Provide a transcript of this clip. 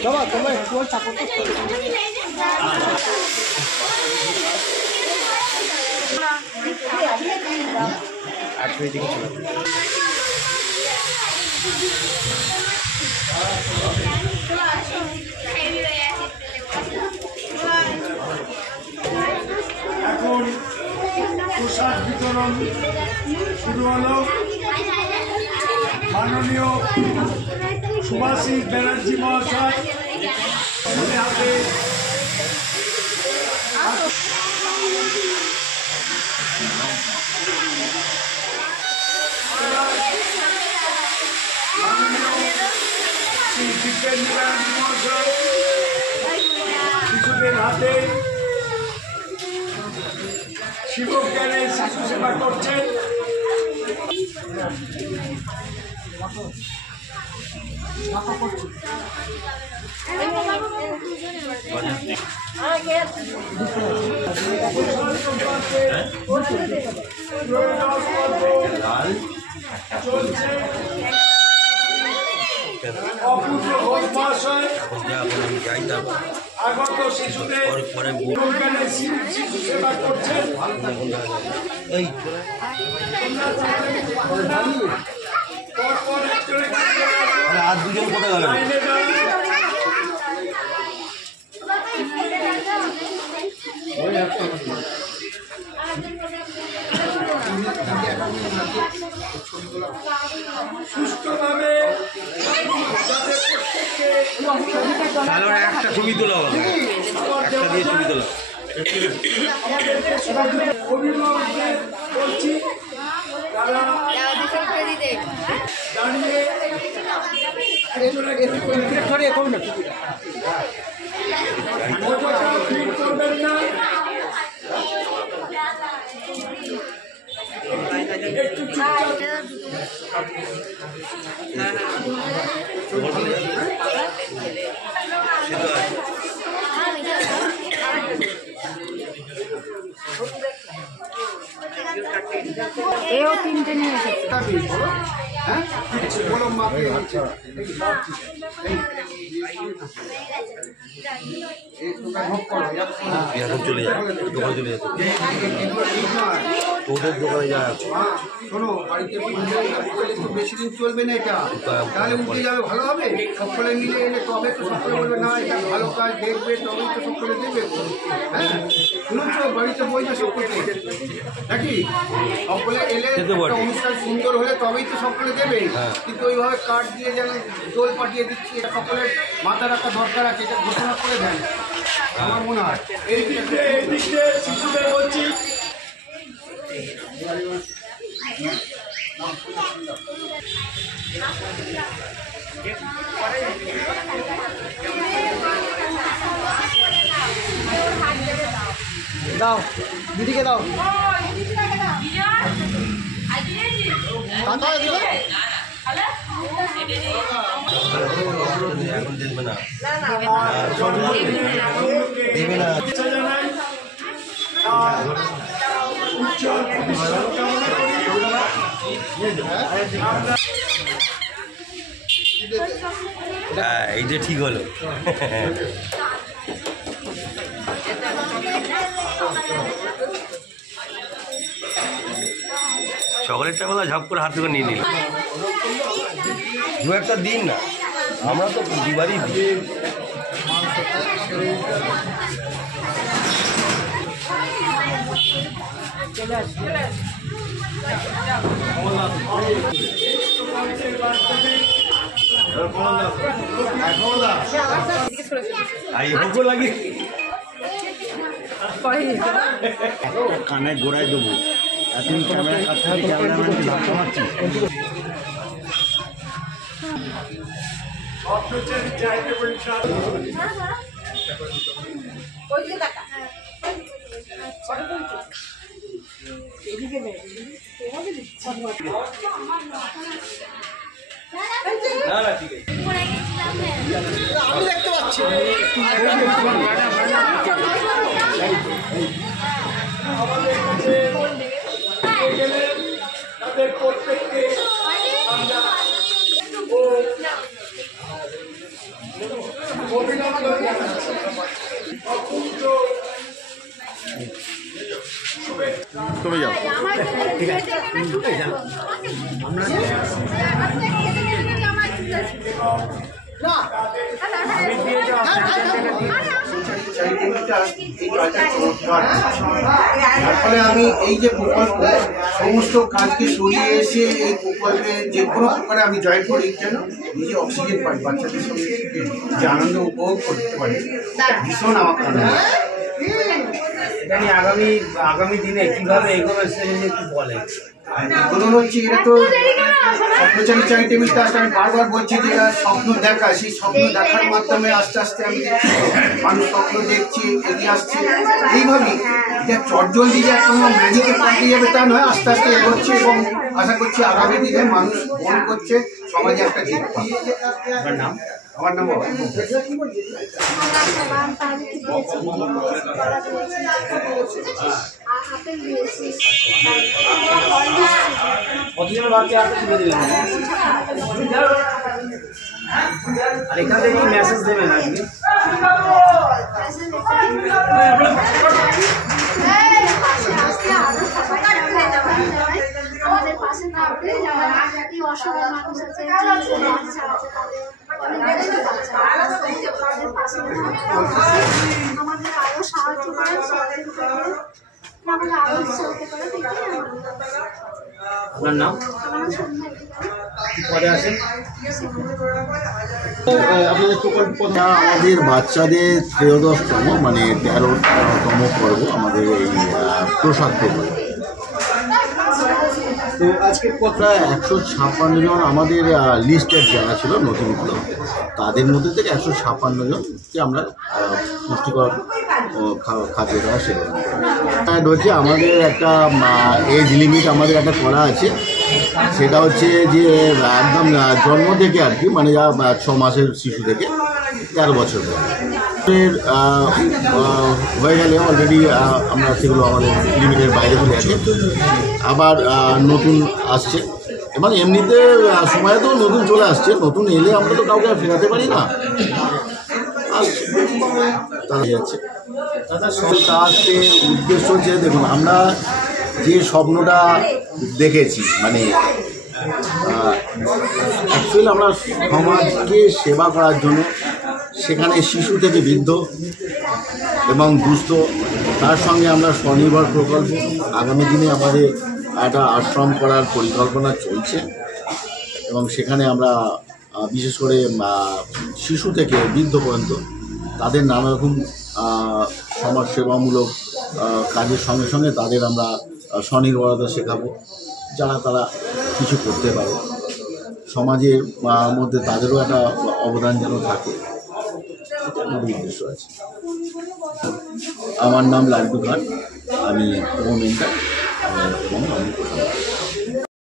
Coba, coba, jual cakep tuh. Aku ini juga. এখন পোশাক বিতরণ শুরু হলো। মাননীয় সুভাষিস ব্যানার্জি মহাশয় হাতে ব্যানার্জি মহাশয় শিশুদের হাতে শিবজ্ঞানের শিশু সেবা করছেন। অপূর্ব ঘোষ মহাশয় আগত শিশুদের শিশু সেবা করছেন। আর দুজন কোথায় গেল? সুষ্ঠুভাবে একটা ছবি তোলা হলো, একটা দিয়ে ছবি তোলা। অভিভাবকদের বলছি তারা দাঁড়িয়ে করবেন না। একটু এও তিনটে নিয়ে এসেছে। হ্যাঁ বলো মাকে এখন চলে যায়, দোকানে চলে যেত, ওদের দোকানে যায়। শোনো, বাড়িতে একটু বেশি দিন চলবে না এটা, তাহলে উঠে যাবে, ভালো হবে। সকলে মিলে এলে তবে তো সকলে বলবে না এটা ভালো কাজ দেখবে, তবেই তো সকলে দেবে। হ্যাঁ শুনুন, বাড়িতে বইবে সকলে নাকি? সকলে এলে একটা অনুষ্ঠান সুন্দর হলে তবেই তো সকলে দেবে। কিন্তু ওইভাবে কার্ড দিয়ে যেন দোল পাঠিয়ে দিচ্ছি, এটা সকলের মাথা রাখা দরকার আছে, এটা ঘোষণা করে দেন আমার মনে হয়। এই দিক দিয়ে শিশুদের বলছি দাও দিদিকে দাও, এখন দেখবে না, দেবে না। এই যে ঠিক হলো। চকলেটটা বলা ঝপ করে হাত থেকে নিয়ে নিল। দু একটা দিন না, আমরা তো দুবারই দিই। কানে গোড়ায় দেবো, তুমি ক্যামেরা কাছে ক্যামেরাম্যানকে ধাক্কা মারছি। এদিকে না না ঠিক আছে। আমি দেখতে পাচ্ছি আমাদের কাছে গেলে তাদের প্রত্যেককে আমরা অভিনন্দন জানাচ্ছি। অকুণ্ঠ তুমি যাও। তার ফলে আমি এই যে প্রকল্প সমস্ত কাজকে সরিয়ে এসে এই প্রকল্পে যে কোনো প্রকারে আমি জয়েন করি কেন নিজে অক্সিজেন পাই, বাচ্চাদের সঙ্গে যে আনন্দ উপভোগ করতে পারি ভীষণ আমার কারণে। আগামী দিনে কিভাবে এগোবে সেটা যদি একটু বলে। বলুন হচ্ছে এটা তো স্বপ্নচারী চ্যারিটেবল ট্রাস্ট, আমি বারবার বলছি যে এরা স্বপ্ন দেখা, সেই স্বপ্ন দেখার মাধ্যমে আস্তে আস্তে আমি দেখছি মানুষ স্বপ্ন দেখছি, এগিয়ে আসছে। এইভাবেই এটা চটজলদি যে কোনো ম্যাজিকে পাল্টে যাবে তা নয়, আস্তে আস্তে এগোচ্ছে এবং আশা করছি আগামী দিনে মানুষ মন করছে সমাজে একটা দিক পাবে। আমার নাম কতজন বাচ্চা আপনি তুলে দিলেন? আর এখান থেকে কি মেসেজ দেবেন আজকে? আমাদের পাশে থাকবে, যারা অসহায় মানুষ আছে, বাচ্চা আছে, তাদের পাশে আমাদের আরো সাহায্য করেন, আমাদের আরো উৎসাহিত করে। আপনার নাম? আমার সন্ধ্যা পরে আসেন। আপনাদের প্রকল্প আমাদের বাচ্চাদের 13তম মানে 13তম পর্ব আমাদের এই প্রসাদ প্রকল্প। তো আজকে প্রায় 156 জন আমাদের লিস্টেড যারা ছিল নতুনগুলো, তাদের মধ্যে থেকে 156 জনকে আমরা পুষ্টিকর খাদ্য দেওয়া সেবা হচ্ছে। আমাদের একটা এজ লিমিট আমাদের একটা করা আছে, সেটা হচ্ছে যে একদম জন্ম থেকে আর কি, মানে 6 মাসের শিশু থেকে 13 বছর হয়ে গেলে অলরেডি আমরা সেগুলো আমাদের লিমিটের বাইরে চলে আসি। আবার নতুন আসছে, এবং এমনিতে সময় তো নতুন চলে আসছে, নতুন এলে আমরা তো কাউকে আর ফেরাতে পারি না, আসছে তারা যাচ্ছে। তাদের উদ্দেশ্য হচ্ছে, দেখুন আমরা যে স্বপ্নটা দেখেছি, মানে অ্যাকচুয়ালি আমরা সমাজকে সেবা করার জন্য সেখানে শিশু থেকে বৃদ্ধ এবং দুস্থ, তার সঙ্গে আমরা স্বনির্ভর প্রকল্প আগামী দিনে আমাদের একটা আশ্রম করার পরিকল্পনা চলছে, এবং সেখানে আমরা বিশেষ করে শিশু থেকে বৃদ্ধ পর্যন্ত তাদের নানা রকম সমাজসেবামূলক কাজের সঙ্গে সঙ্গে তাদের আমরা স্বনির্ভরতা শেখাবো, যারা তারা কিছু করতে পারে, সমাজের মধ্যে তাদেরও একটা অবদান যেন থাকে, এটা আমার উদ্দেশ্য আছে। আমার নাম লাড্ডু খান, আমি কো-মেন্টার এবং আমি